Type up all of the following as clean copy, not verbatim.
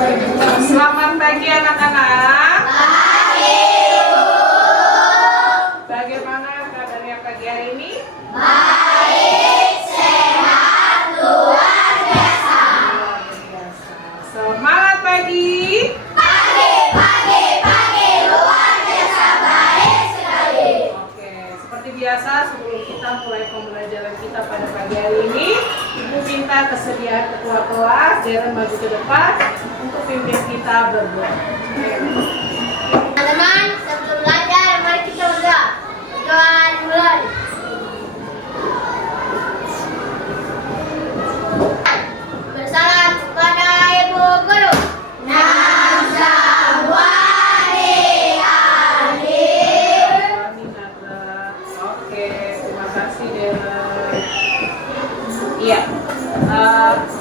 Selamat pagi anak-anak. Pagi, Bu. Bagaimana kabarnya pagi hari ini? Baik, sehat, luar biasa. Luar biasa. Semangat pagi. Pagi, luar biasa, baik sekali. Oke, seperti biasa sebelum kita mulai pembelajaran kita pada pagi hari ini, Ibu minta kesediaan ketua kelas Darren maju ke depan untuk pimpin kita berdoa. Teman-teman, sebelum belajar, mari kita berdoa. Berdoa dimulai. Bersalam kepada Ibu Guru. Amin, Natra. Oke, terima kasih Darren. Iya.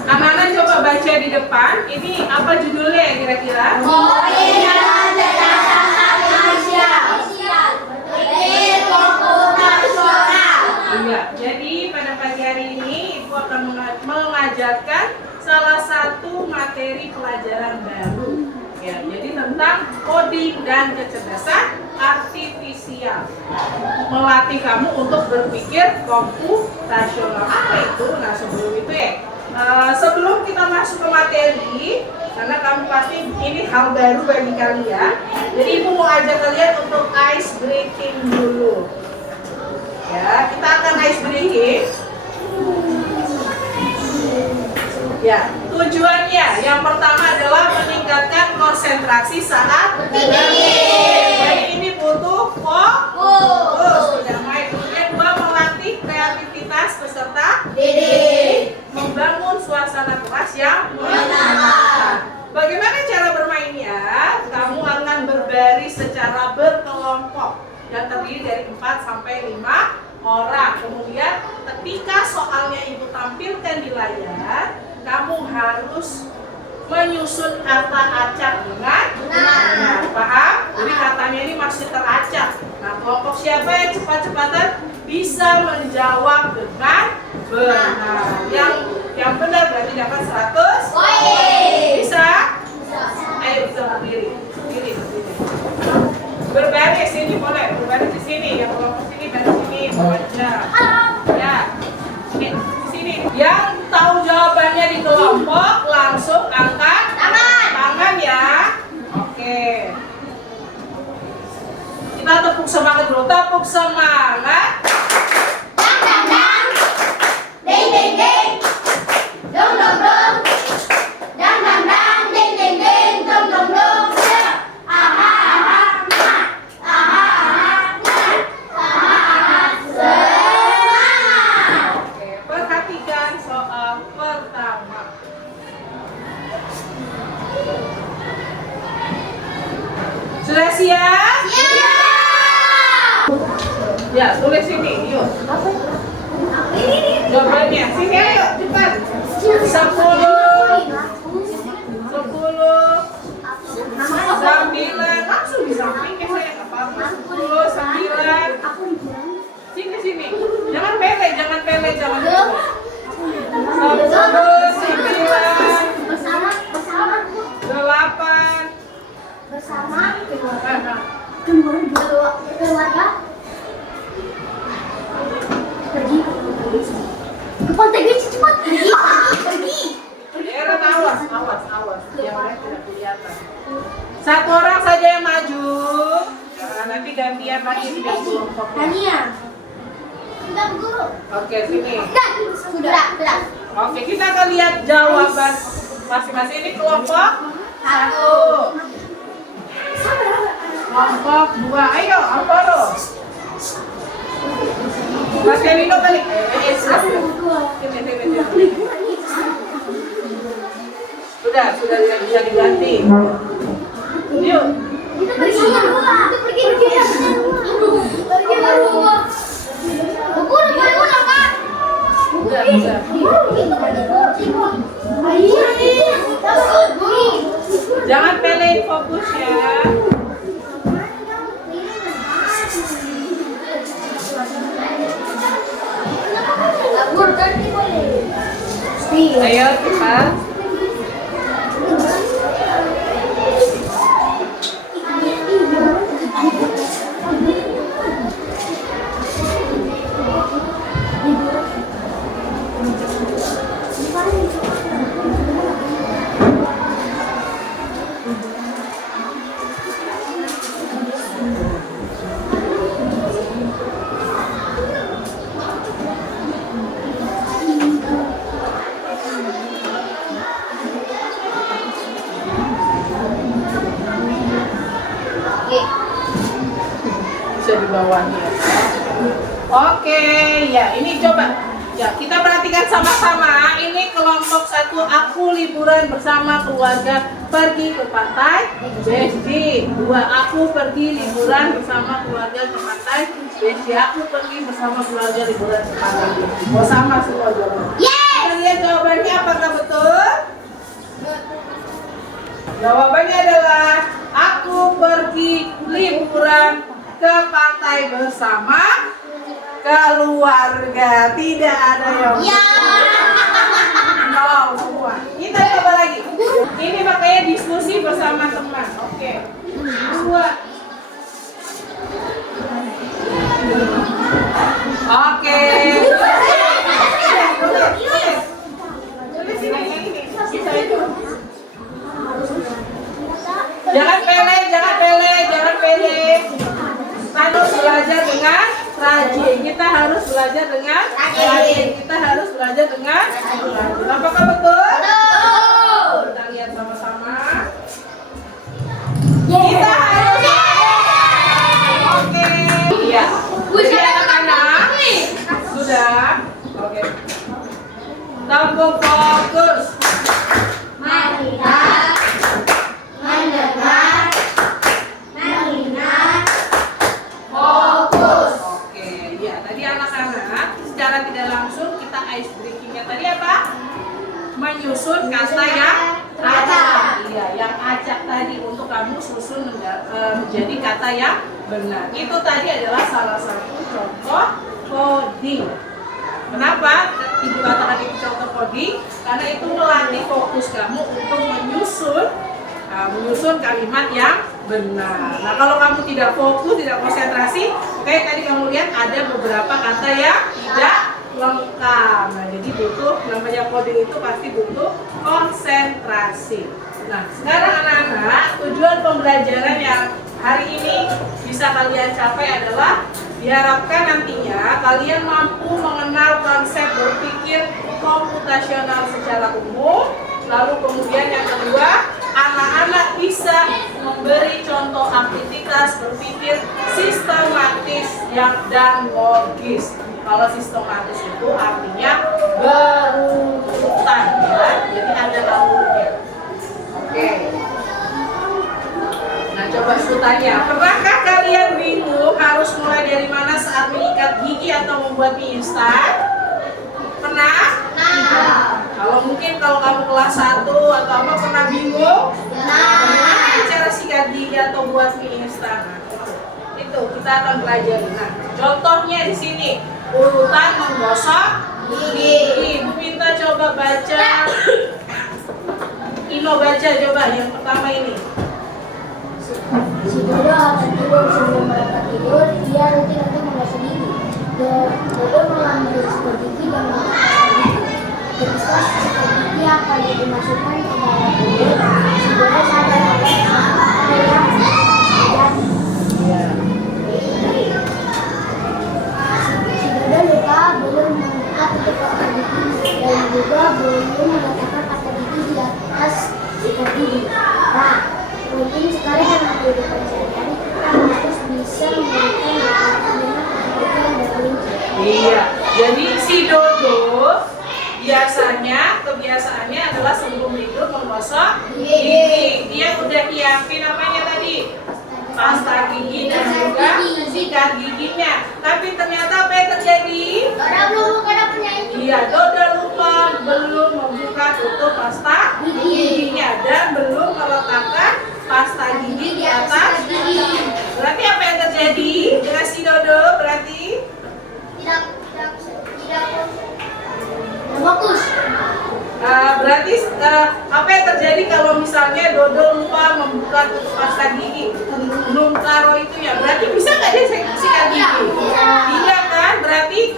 Anak-anak coba baca di depan. Ini apa judulnya kira-kira? Iya, jadi pada pagi hari ini Ibu akan mengajarkan salah satu materi pelajaran baru. Ya, jadi tentang coding dan kecerdasan artifisial. Melatih kamu untuk berpikir komputasional. Apa itu? Nah, sebelum itu sebelum kita masuk ke materi, karena kamu pasti ini hal baru bagi kalian. Jadi Ibu mau ajak kalian untuk ice breaking dulu. Ya, kita akan ice breaking. Ya, tujuannya yang pertama adalah meningkatkan konsentrasi saat berpikir. Jadi ini butuh fokus, tidak main. Kemudian dua, melatih kreativitas peserta didik, membangun suasana kelas yang menyenangkan. Bagaimana cara bermainnya? Kamu akan berbaris secara berkelompok yang terdiri dari 4 sampai 5 orang. Kemudian ketika soalnya Ibu tampilkan di layar, kamu harus menyusun kata acak dengan benar. Paham? Jadi katanya ini masih teracak. Nah, kelompok siapa yang cepat-cepatan bisa menjawab dengan benar. Yang benar berarti dapat 100 poin. Bisa? Ayo bisa berdiri. Berdiri. Berbaris sini boleh. Berbaris di sini. Yang kelompok sini baris sini. Baca. Ya. Di sini. Yang tahu jawabannya di kelompok langsung angkat tangan ya. Oke. Kita tepuk semangat dulu. Tepuk semangat. Ding ding ding. Dong dong dong. Dang dang dang. Ding ding ding. Dong dong dong. Aha aha nah. Aha aha nah. Aha aha semangat. Oke, perhatikan soal pertama. Sudah siap? Iya. Ya, tulis sini. Yuk. Jawabannya. Sini ayo, cepat. 10, 9, langsung di sampingnya saya nggak apa-apa. 10, 9. Sini. Jangan pele. 10, 9, Bersama 8. keluarga pergi ke pantai beach cepat pergi. Eren, awas. Yang lain tidak kelihatan. Satu orang saja yang maju. Nah, nanti gantian lagi di kelompoknya. Tania sudah guru. Oke, sini. Sudah Oke, kita akan lihat jawaban masing-masing. Ini kelompok 1. Kelompok 2. Ayo, Alvaro. Mas Kelino balik. Sini. Sudah bisa diganti. Yuk. Kita pergi Pak. Bisa. Jangan pelein fokus ya. Ayo cepat. bisa di bawahnya. Oke, ya ini coba. Ya, kita perhatikan sama-sama. Ini kelompok 1, aku liburan bersama keluarga pergi ke pantai Besji. 2, aku pergi liburan bersama keluarga ke pantai Besji. Aku pergi bersama keluarga liburan ke pantai Besji. Oh, sama semua jawabannya. Kita lihat jawabannya apakah betul? Jawabannya adalah aku pergi liburan ke pantai bersama keluarga. Tidak ada yang nol semua. Kita coba lagi. Ini makanya diskusi bersama teman. Oke. 2. Oke. Jangan pele. Harus belajar dengan rajin. Kita harus belajar dengan rajin. Apakah betul? Kita lihat sama-sama. Kita harus. Oke. Iya. Jadi anak-anak sudah. Oke. Tambah fokus. Melihat, mendengar, mengingat, fokus. Oke, ya tadi anak-anak secara tidak langsung kita ice breakingnya tadi apa? Menyusun kata yang acak. Iya, yang acak tadi untuk kamu susun menjadi kata yang benar. Itu tadi adalah salah satu contoh coding. Kenapa Ibu katakan itu contoh coding? Karena itu melatih fokus kamu untuk menyusun kalimat yang benar. Nah, kalau kamu tidak fokus, tidak konsentrasi, oke, tadi kamu lihat ada beberapa kata yang tidak lengkap. Nah, jadi butuh, namanya coding itu pasti butuh konsentrasi. Nah, sekarang anak-anak, tujuan pembelajaran yang hari ini bisa kalian capai adalah diharapkan nantinya kalian mampu mengenal konsep berpikir komputasional secara umum. Lalu kemudian yang kedua, anak-anak bisa memberi contoh aktivitas berpikir sistematis dan logis. Kalau sistematis itu artinya berurutan, ya. Jadi ada alurnya. Oke. Nah, coba tanya, pernahkah kalian bingung harus mulai dari mana saat mengikat gigi atau membuat mie instan? Pernah? Kalau kamu kelas 1 atau apa pernah bingung? Gimana cara sikat gigi atau buat mie instan? Nah, itu kita akan pelajari. Nah, contohnya di sini urutan menggosok gigi. Ibu minta coba baca. Ino baca coba yang pertama ini. Si Dodo akan tidur sebelum mereka tidur, dia rutin untuk menggosok gigi. Dodo mengambil sikat gigi dan menggunakan gigi. Ketika sikat gigi akan dimasukkan ke dalam mulut, si Dodo sadar akan apa yang terjadi. Si Dodo lupa belum membuka tutup kotak gigi dan juga belum meletakkan kata gigi di atas sikat gigi. Nah, mungkin sekali dalam kehidupan sehari-hari kita harus bisa memberikan beberapa dengan kehidupan dan kelinci. Iya, jadi si Dodo biasanya kebiasaannya adalah sebelum tidur menggosok gigi. Dia udah nyiapin apanya tadi? Pasta gigi dan juga sikat giginya. Tapi ternyata apa yang terjadi? Dodo belum buka dapurnya ini. Iya, Dodo lupa belum membuka tutup pasta giginya dan belum meletakkan pasta gigi di atas gigi. Berarti apa yang terjadi dengan si Dodo? Berarti Tidak fokus. berarti apa yang terjadi kalau misalnya Dodo lupa membuka tutup pasta gigi? Belum taruh itu ya. Berarti bisa nggak dia sikat gigi? Tidak kan? Berarti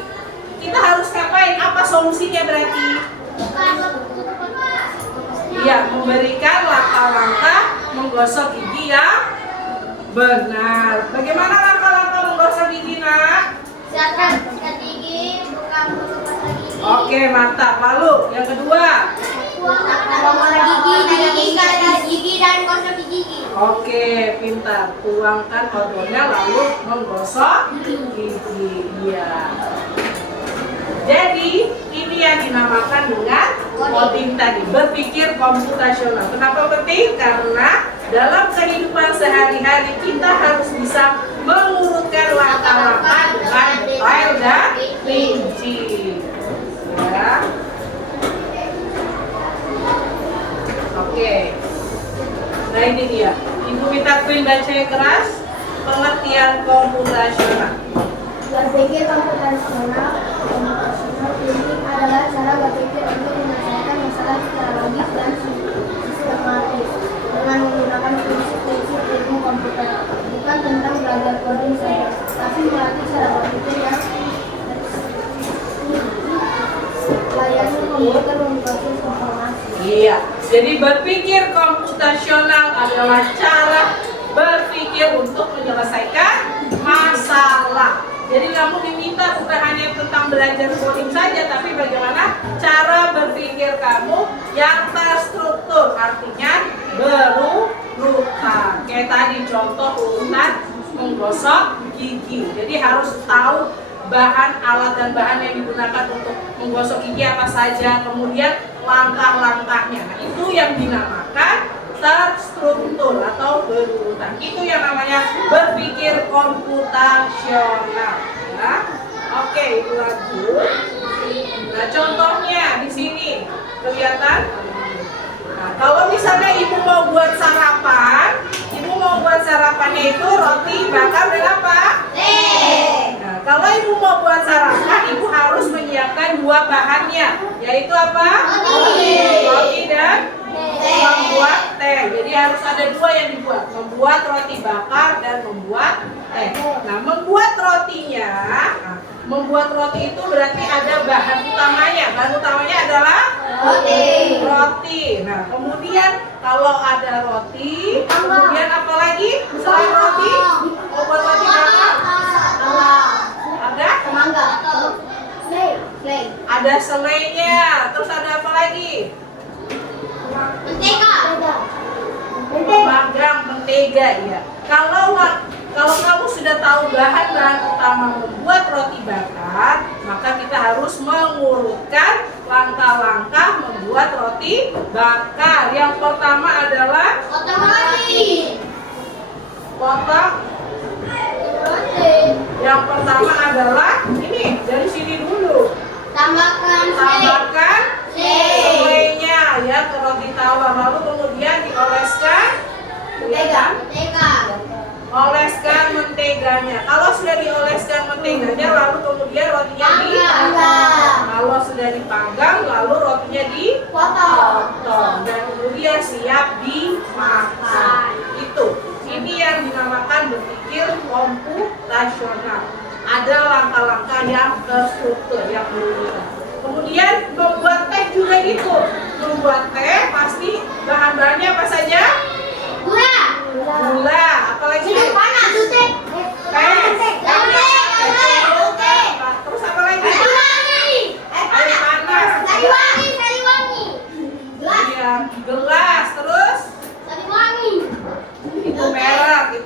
kita harus ngapain? Apa solusinya berarti? Iya, memberikan langkah-langkah menggosok gigi yang benar. Bagaimana langkah-langkah menggosok gigi, Nak? Sikat gigi, buka tutup pasta gigi. Oke, mantap. Lalu yang kedua. Gosok gigi dan gosok gigi. Oke, pintar. Tuangkan odolnya lalu menggosok gigi. Iya. Jadi ini yang dinamakan dengan coding tadi, berpikir komputasional. Kenapa penting? Karena dalam kehidupan sehari-hari kita harus bisa mengurutkan langkah-langkah dengan detail dan rinci. Ya. Oke. Nah ini dia. Ibu minta Queen bacanya keras. Pengertian komputasional. Berpikir komputasional ini adalah cara berpikir untuk menyelesaikan masalah secara logis dan sistematis dengan menggunakan prinsip-prinsip ilmu komputer. Bukan tentang belajar coding saja, tapi melatih cara berpikir yang layaknya komputer memproses informasi. Iya, jadi berpikir komputasional adalah cara berpikir untuk menyelesaikan masalah. Jadi kamu diminta bukan hanya tentang belajar coding saja, tapi bagaimana cara berpikir kamu yang terstruktur, artinya berurutan. Kayak tadi contoh urutan menggosok gigi. Jadi harus tahu bahan, alat dan bahan yang digunakan untuk menggosok gigi apa saja, kemudian langkah-langkahnya. Nah, itu yang dinamakan terstruktur atau berurutan. Itu yang namanya berpikir komputasional. Ya. Oke, itu lanjut. Nah, contohnya di sini kelihatan. Nah, kalau misalnya ibu mau buat sarapan, sarapannya itu roti bakar dan apa? Nah, kalau ibu mau buat sarapan, ibu harus menyiapkan dua bahannya, yaitu apa? Roti dan membuat teh. Jadi harus ada dua yang dibuat, membuat roti bakar dan membuat teh. Nah, membuat roti itu berarti ada bahan utamanya. Bahan utamanya adalah roti. Nah, kemudian kalau ada roti, kemudian apa lagi selain roti? Oh, buat roti bakar ada Semangka. ada selainya. Terus ada apa lagi? Panggang mentega, ya. Kalau kamu sudah tahu bahan-bahan utama membuat roti bakar, maka kita harus mengurutkan langkah-langkah membuat roti bakar. Yang pertama adalah potong. Yang pertama adalah ini, dari sini dulu. Tambahkan selainya ya ke roti tawar, lalu kemudian dioleskan oleskan menteganya. Kalau sudah dioleskan menteganya, lalu kemudian rotinya dipanggang. Kalau sudah dipanggang, lalu rotinya dipotong dan kemudian siap dimakan. Ini yang dinamakan berpikir komputasional. Ada langkah-langkah yang terstruktur, yang berurutan. Kemudian membuat teh juga gitu. Membuat teh pasti bahan-bahannya apa saja? Gula, apalagi? Teh. Terus apa lagi? Air panas. Iya, gelas, terus? Itu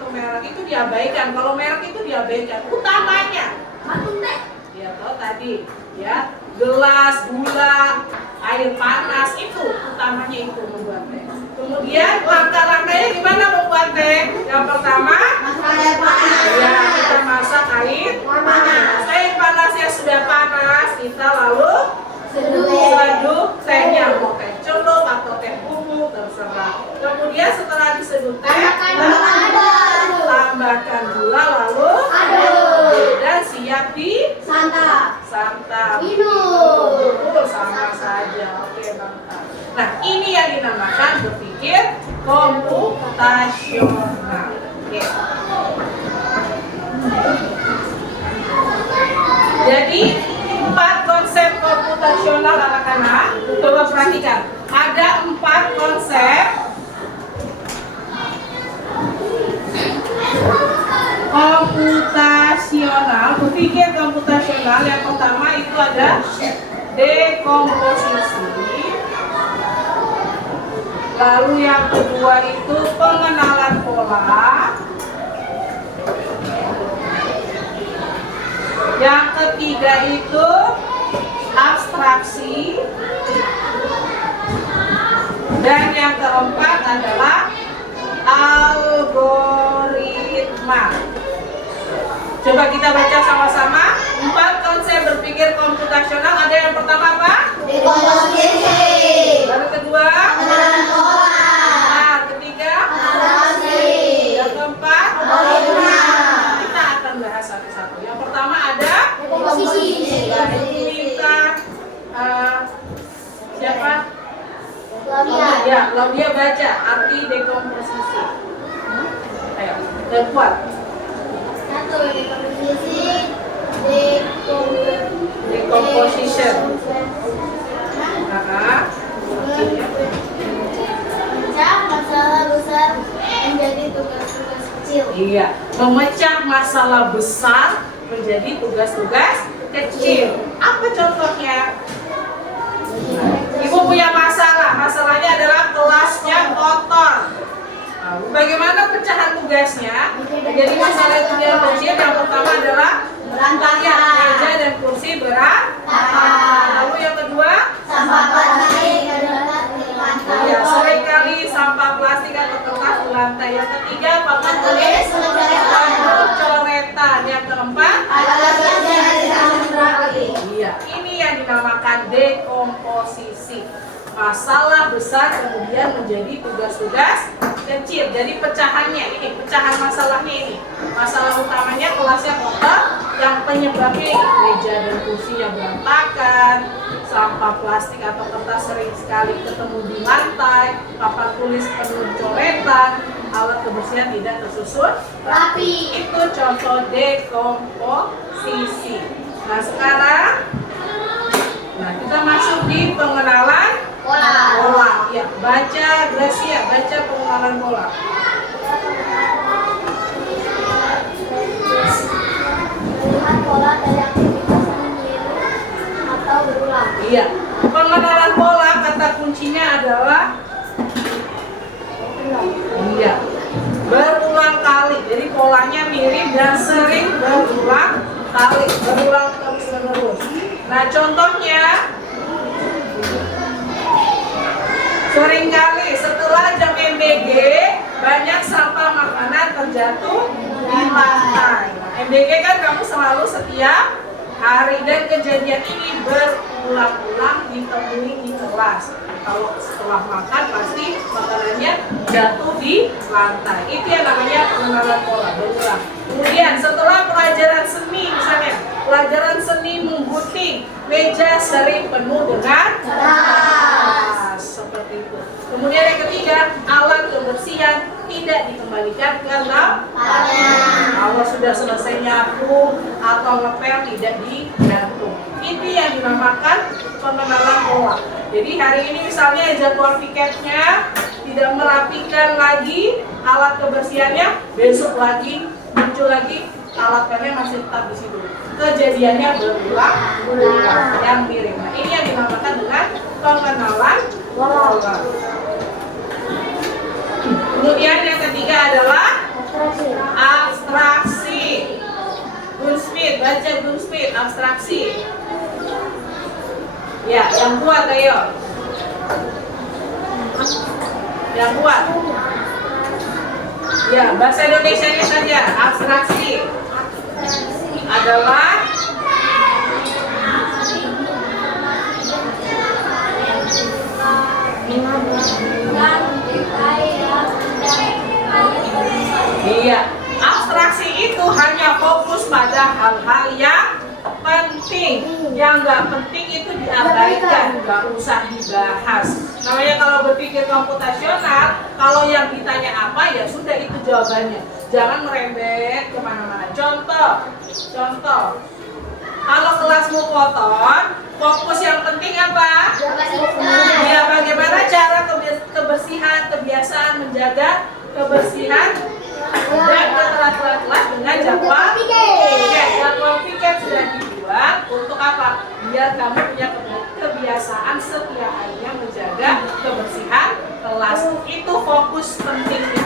merek itu diabaikan. Kalau merek itu diabaikan. Utamanya, ya tahu tadi, ya gelas, gula, air panas itu utamanya itu membuat teh. Kemudian langkah-langkahnya gimana membuat teh? Yang pertama, ya kita masak air panas. Air panasnya sudah panas, kita lalu seduh tehnya, mau teh celup atau teh bubuk terserah. Kemudian setelah diseduh teh, tambahkan gula lalu dan siap disantap. Betul, sama saja. Oke, mantap. Nah, ini yang dinamakan berpikir komputasional. Oke. Jadi 4 konsep komputasional anak-anak. Coba perhatikan. Ada 4 konsep komputasional, berpikir komputasional. Yang pertama itu ada dekomposisi. Lalu yang kedua itu pengenalan pola. Yang ketiga itu abstraksi. Dan yang keempat adalah algoritma. Coba kita baca sama-sama. 4 konsep berpikir komputasional. Ada yang pertama apa? Dekomposisi. Lalu kedua? Pengenalan pola. Nah, ketiga? Abstraksi. Yang keempat? Algoritma. Kita akan bahas satu-satu. Yang pertama ada? Dekomposisi. Ya, ini minta siapa? Ya, Claudia baca arti dekomposisi. Ayo, dan kuat. 1. Dekomposisi. Decomposition. Memecah masalah besar menjadi tugas-tugas kecil. Iya, memecah masalah besar menjadi tugas-tugas kecil. Apa contohnya? Ibu punya masalah. Masalahnya adalah kelasnya kotor. Nah, bagaimana pecahan tugasnya? Jadi masalah itu yang kecil. Yang pertama adalah berantakan meja dan kursi berantakan. Lalu yang kedua? Sampah plastik adalah di lantai. Ya, seringkali sampah plastik atau kertas di lantai. Yang ketiga, papan tulis coretan. Yang keempat, Alat kerja tidak rapi. iya, ini yang dinamakan dekomposisi. Masalah besar kemudian menjadi tugas-tugas kecil. Jadi pecahannya ini, pecahan masalahnya ini. Masalah utamanya kelasnya kotor, yang penyebabnya ini meja dan kursi yang berantakan, sampah plastik atau kertas sering sekali ketemu di lantai, papan tulis penuh coretan, alat kebersihan tidak tersusun Rapi. Itu contoh dekomposisi. Nah sekarang, kita masuk di pengenalan pola. Ya, baca Gracia, baca pengenalan pola. Melihat pola dari aktivitas yang mirip atau berulang. Iya, pengenalan pola kata kuncinya adalah iya, berulang kali. Jadi polanya mirip dan sering berulang kali, berulang terus-menerus. Nah, contohnya seringkali setelah jam MBG banyak sampah makanan terjatuh di lantai. Nah, MBG kan kamu selalu setiap hari dan kejadian ini berulang-ulang ditemui di kelas. Kalau setelah makan pasti makanannya jatuh di lantai. Itu yang namanya pengenalan pola, berulang. Kemudian setelah pelajaran seni, misalnya pelajaran seni menggunting, meja sering penuh dengan kertas, seperti itu. Kemudian yang ketiga, alat kebersihan tidak dikembalikan ke tempatnya. Kalau sudah selesai nyapu atau ngepel tidak digantung. Ini yang dinamakan pengenalan pola. Jadi hari ini misalnya jadwal piketnya tidak merapikan lagi alat kebersihannya, besok lagi muncul lagi alat pelnya masih tetap di situ. Kejadiannya berulang yang mirip. Nah, ini yang dinamakan dengan pengenalan pola. Kemudian yang ketiga adalah abstraksi. Gunsmith, baca Gunsmith, abstraksi. Ya, yang kuat ayo. Yang kuat. Ya, bahasa Indonesianya saja. Abstraksi adalah iya, abstraksi itu hanya fokus pada hal-hal yang penting. Yang nggak penting itu diabaikan, nggak usah dibahas. Namanya kalau berpikir komputasional, kalau yang ditanya apa ya sudah itu jawabannya. Jangan merembet kemana-mana. Contoh, kalau kelasmu kotor, fokus yang penting apa? Ya, bagaimana cara kebersihan, kebiasaan menjaga kebersihan dan keteraturan kelas dengan jadwal piket. Jadwal piket sudah dibuat untuk apa? Biar kamu punya kebiasaan setiap harinya menjaga kebersihan kelas. kelas. Itu fokus pentingnya.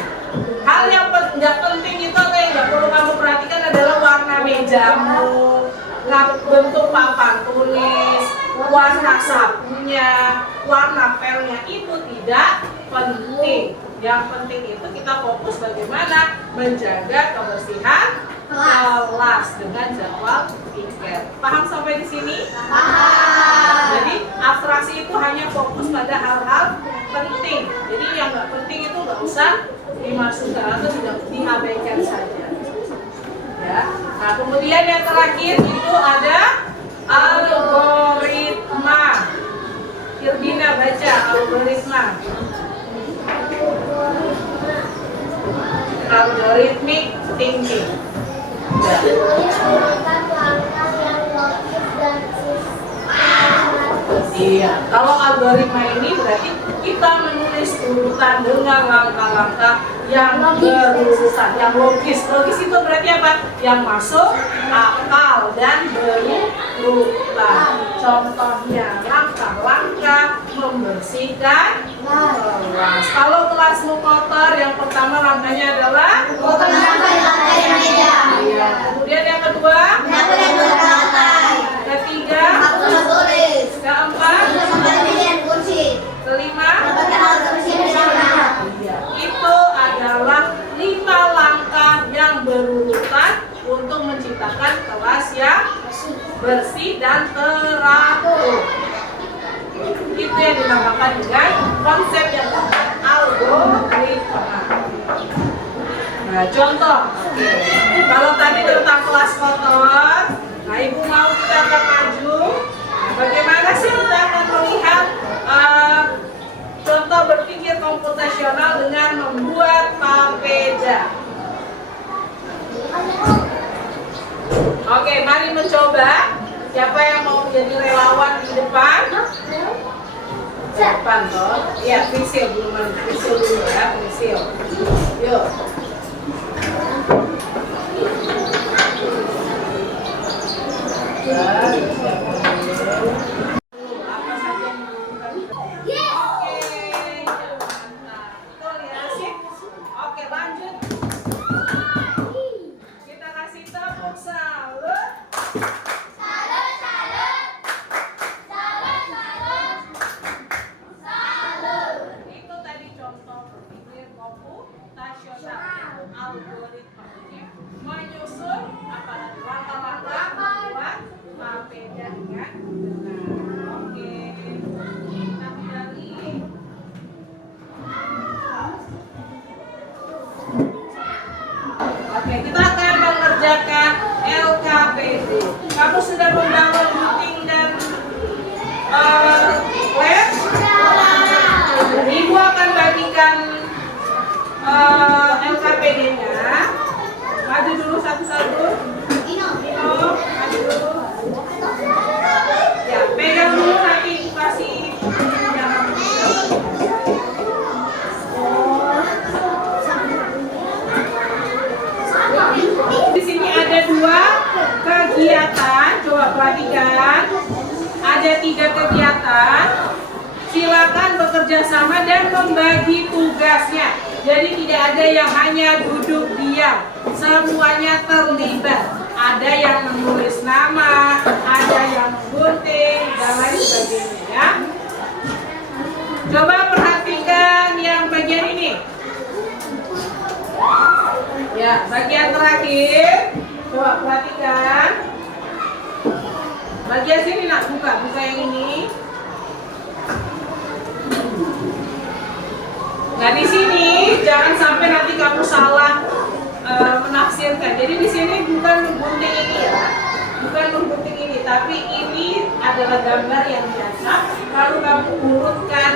Hal yang nggak penting itu atau yang nggak perlu kamu perhatikan adalah warna mejamu, bentuk papan tulis, warna sapunya, warna pelnya. Itu tidak penting. Yang penting itu kita fokus bagaimana menjaga kebersihan kelas dengan jadwal piket. Paham sampai di sini? Paham. Jadi abstraksi itu hanya fokus pada hal-hal penting. Jadi yang nggak penting itu nggak usah dimasukkan atau tidak diabaikan saja. Ya. Nah kemudian yang terakhir itu ada algoritma. Irdina baca algoritma. Algorithmic thinking. Ya. Iya, kalau algoritma ini berarti kita menulis urutan dengan langkah-langkah yang berurusan, yang logis. Logis itu berarti apa? Yang masuk akal dan berurutan. Contohnya langkah-langkah membersihkan kelas. Kalau kelasmu kotor, yang pertama langkahnya adalah iya. Kemudian yang kedua, ketiga, keempat, kelima, iya. Itu adalah 5 langkah yang berurutan untuk menciptakan kelas yang bersih dan teratur. Itu yang dinamakan dengan konsep yang namanya algoritma. Nah, contoh, kalau tadi tentang kelas kotor, nah ibu mau kita akan maju. Nah, bagaimana sih kita akan melihat contoh berpikir komputasional dengan membuat papeda? Oke, mari mencoba. Siapa yang mau menjadi relawan di depan? Depan toh? Iya, visil belum, visil dulu ya, visil. Yuk. Oke, lanjut. Kita kasih tepuk salut. Itu tadi contoh berpikir komputasional, algoritma. Menyusun apalagi langkah-langkah membuat papeda dengan benar. Oke, kita kembali. Oke, kita akan mengerjakan LKPD. Kamu sudah membangun meeting dan lab? Ibu akan bagikan LKPD-nya. Maju dulu satu-satu. Maju dulu. Ya, pegang dulu nanti ibu kasih. Di sini ada 2 kegiatan, coba perhatikan. Ada 3 kegiatan. Silakan bekerja sama dan membagi tugasnya. Jadi tidak ada yang hanya duduk diam. Semuanya terlibat. Ada yang menulis nama, ada yang gunting dan lain sebagainya ya. Coba perhatikan yang bagian ini. Ya, bagian terakhir. Coba perhatikan. Bagian sini nak, buka yang ini. Nah di sini jangan sampai nanti kamu salah menafsirkan. Jadi di sini bukan menggunting ini ya, bukan menggunting ini, tapi ini adalah gambar yang biasa. Lalu kamu urutkan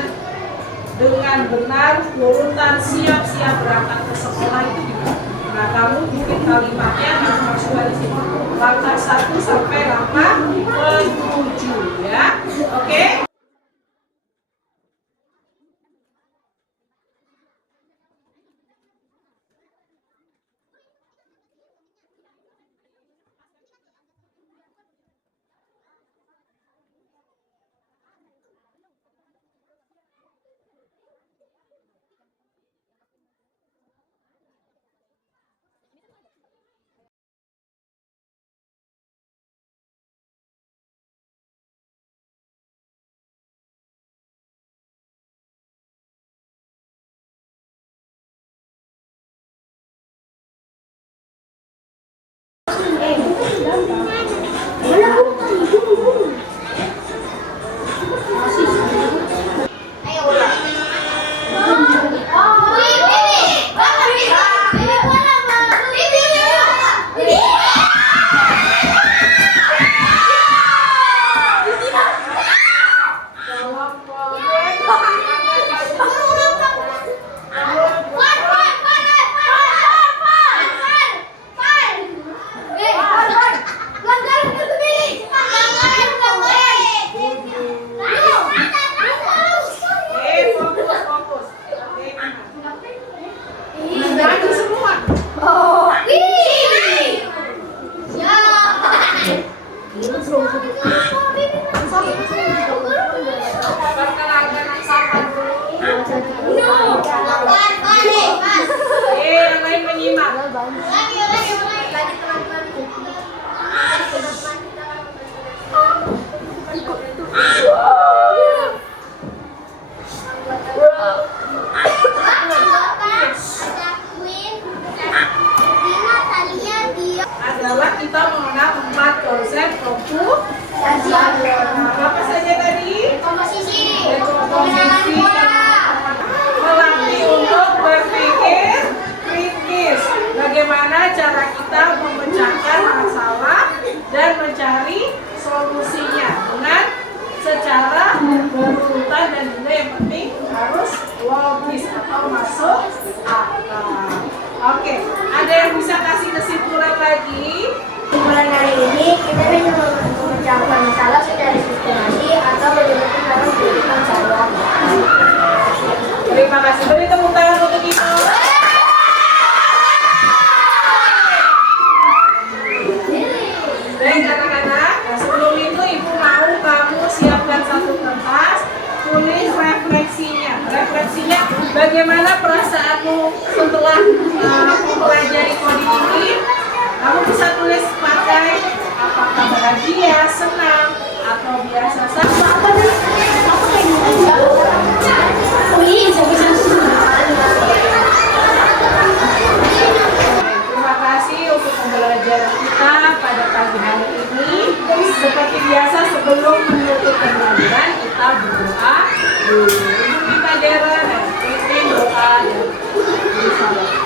dengan benar, urutan siap-siap berangkat ke sekolah itu juga. Nah kamu bikin kalimatnya harus masuk di sini. Langkah 1 sampai langkah 7 ya, oke? akal. Oke, ada yang bisa kasih kesimpulan lagi? Kesimpulan hari ini kita bisa mengucapkan masalah secara sistematis atau menggunakan dalam kehidupan sehari-hari. Terima kasih. Beri tepuk tangan untuk Ibu. Baik anak-anak, nah, sebelum itu Ibu mau kamu siapkan satu kertas, tulis refleksinya. Refleksinya bagaimana perasaanmu setelah mempelajari coding ini. Kamu bisa tulis pakai apakah bahagia, senang, atau biasa saja. Terima kasih untuk pembelajaran kita pada pagi hari ini. Seperti biasa sebelum menutup pembelajaran kita berdoa dulu. Ibu kita Dera dan Titin doa dan salam.